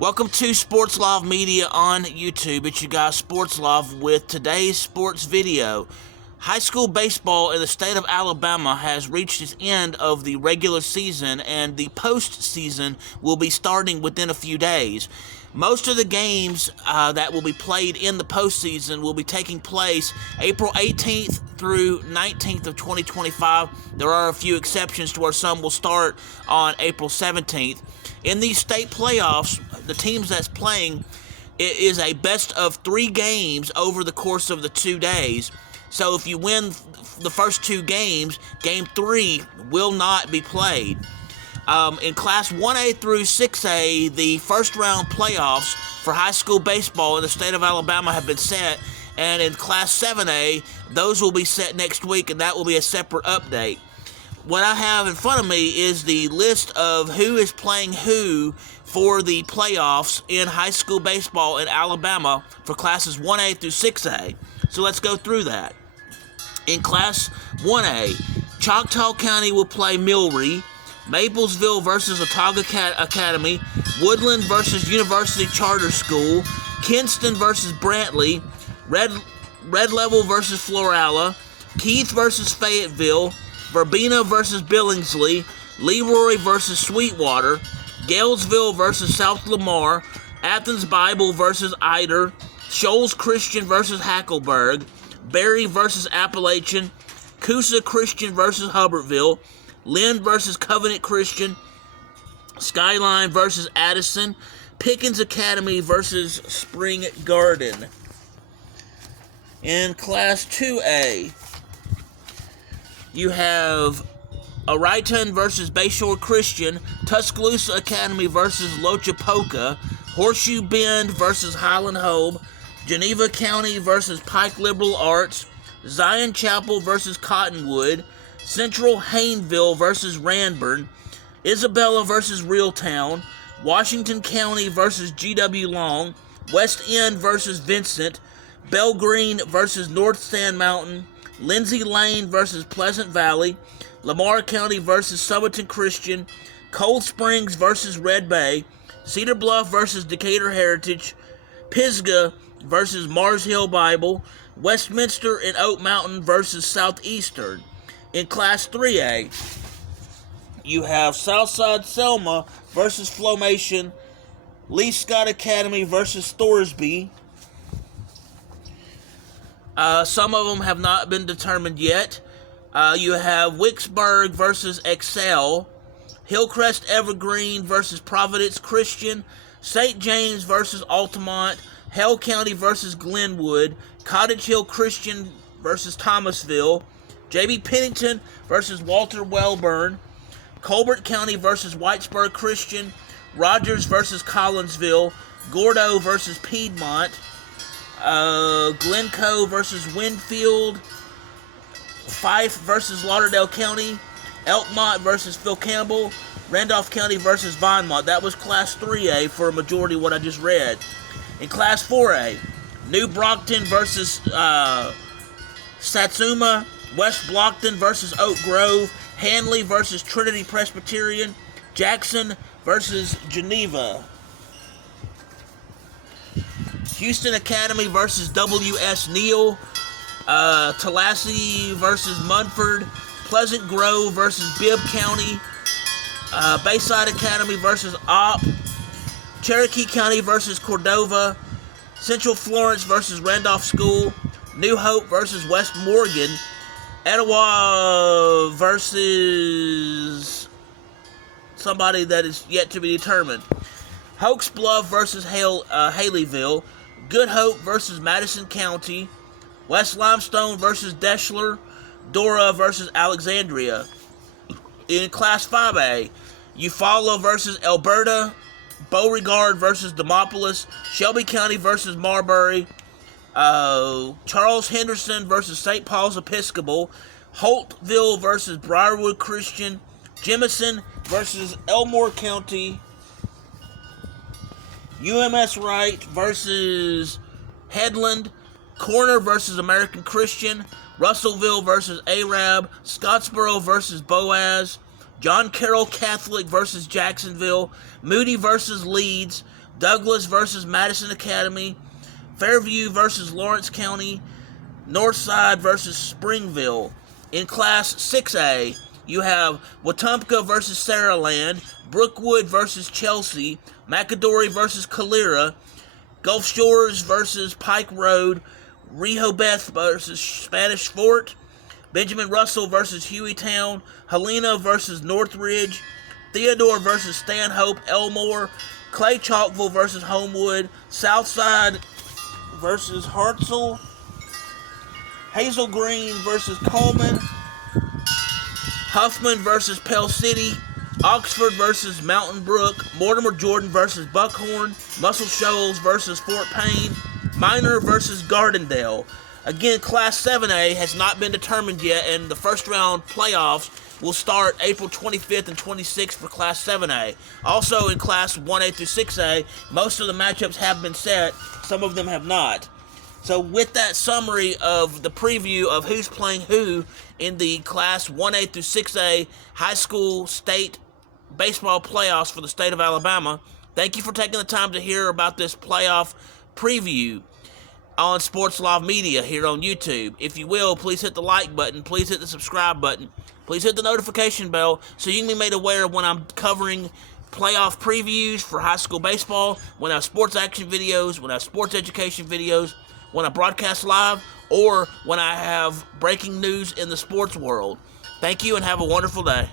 Welcome to Sports Live Media on YouTube. It's your guy Sports Live with today's sports video. High school baseball in the state of Alabama has reached its end of the regular season, and the postseason will be starting within a few days. Most of the games that will be played in the postseason will be taking place April 18th through 19th of 2025. There are a few exceptions to where some will start on April 17th. In these state playoffs, the teams that's playing, it is a best of 3 games over the course of the 2 days. So if you win the first 2 games, Game 3 will not be played. In Class 1A through 6A, the first round playoffs for high school baseball in the state of Alabama have been set. And in Class 7A, those will be set next week, and that will be a separate update. What I have in front of me is the list of who is playing who for the playoffs in high school baseball in Alabama for classes 1A through 6A. So let's go through that. In Class 1A, Choctaw County will play Milry, Maplesville versus Otaga Academy, Woodland versus University Charter School, Kinston versus Brantley, Red Level versus Florala, Keith versus Fayetteville, Verbena versus Billingsley, Leroy versus Sweetwater, Galesville versus South Lamar, Athens Bible versus Eider, Shoals Christian versus Hackleburg, Berry versus Appalachian, Coosa Christian versus Hubbardville, Lynn versus Covenant Christian, Skyline versus Addison, Pickens Academy versus Spring Garden. In Class 2A, you have Oriton versus Bayshore Christian, Tuscaloosa Academy versus Lochapoka, Horseshoe Bend versus Highland Hope, Geneva County versus Pike Liberal Arts, Zion Chapel versus Cottonwood, Central Hayneville versus Ranburn, Isabella versus Reeltown, Washington County versus G.W. Long, West End versus Vincent, Bell Green versus North Sand Mountain, Lindsay Lane versus Pleasant Valley, Lamar County versus Summerton Christian, Cold Springs versus Red Bay, Cedar Bluff versus Decatur Heritage, Pisgah versus Mars Hill Bible, Westminster and Oak Mountain versus Southeastern. In Class 3A, you have Southside Selma versus Flowmation, Lee Scott Academy versus Thorsby. Some of them have not been determined yet. You have Wicksburg versus Excel, Hillcrest Evergreen versus Providence Christian, St. James versus Altamont, Hell County versus Glenwood, Cottage Hill Christian versus Thomasville, J.B. Pennington versus Walter Wellburn, Colbert County versus Whitesburg Christian, Rogers versus Collinsville, Gordo versus Piedmont, Glencoe versus Winfield, Fife versus Lauderdale County, Elkmont versus Phil Campbell, Randolph County versus Vinemont. That was Class 3A for a majority of what I just read. In Class 4A, New Brockton versus Satsuma, West Blockton versus Oak Grove, Hanley versus Trinity Presbyterian, Jackson versus Geneva, Houston Academy versus W.S. Neal, Tallahassee versus Munford, Pleasant Grove versus Bibb County, Bayside Academy versus Opp, Cherokee County versus Cordova, Central Florence versus Randolph School, New Hope versus West Morgan, Etowah versus somebody that is yet to be determined, Hoax Bluff versus Haleyville, Good Hope versus Madison County, West Limestone versus Deschler, Dora versus Alexandria. In Class 5A, Eufaula versus Alberta, Beauregard versus Demopolis, Shelby County versus Marbury, Charles Henderson versus St. Paul's Episcopal, Holtville versus Briarwood Christian, Jemison versus Elmore County, UMS Wright versus Headland, Corner versus American Christian, Russellville versus Arab, Scottsboro versus Boaz, John Carroll Catholic versus Jacksonville, Moody versus Leeds, Douglas versus Madison Academy, Fairview versus Lawrence County, Northside versus Springville. In Class 6A, you have Wetumpka versus Saraland, Brookwood versus Chelsea, McAdory versus Calera, Gulf Shores versus Pike Road, Rehoboth versus Spanish Fort, Benjamin Russell versus Hueytown, Helena versus Northridge, Theodore versus Stanhope Elmore, Clay Chalkville versus Homewood, Southside versus Hartselle, Hazel Green versus Coleman, Huffman versus Pell City, Oxford versus Mountain Brook, Mortimer Jordan versus Buckhorn, Muscle Shoals versus Fort Payne, Minor versus Gardendale. Again, Class 7A has not been determined yet, and the first round playoffs will start April 25th and 26th for Class 7A. Also in Class 1A through 6A, most of the matchups have been set, some of them have not. So with that summary of the preview of who's playing who in the Class 1A through 6A high school state baseball playoffs for the state of Alabama, thank you for taking the time to hear about this playoff preview on Sports Live Media here on YouTube. If you will, please hit the like button, please hit the subscribe button, please hit the notification bell so you can be made aware when I'm covering playoff previews for high school baseball, when I have sports action videos, when I have sports education videos, when I broadcast live, or when I have breaking news in the sports world. Thank you and have a wonderful day.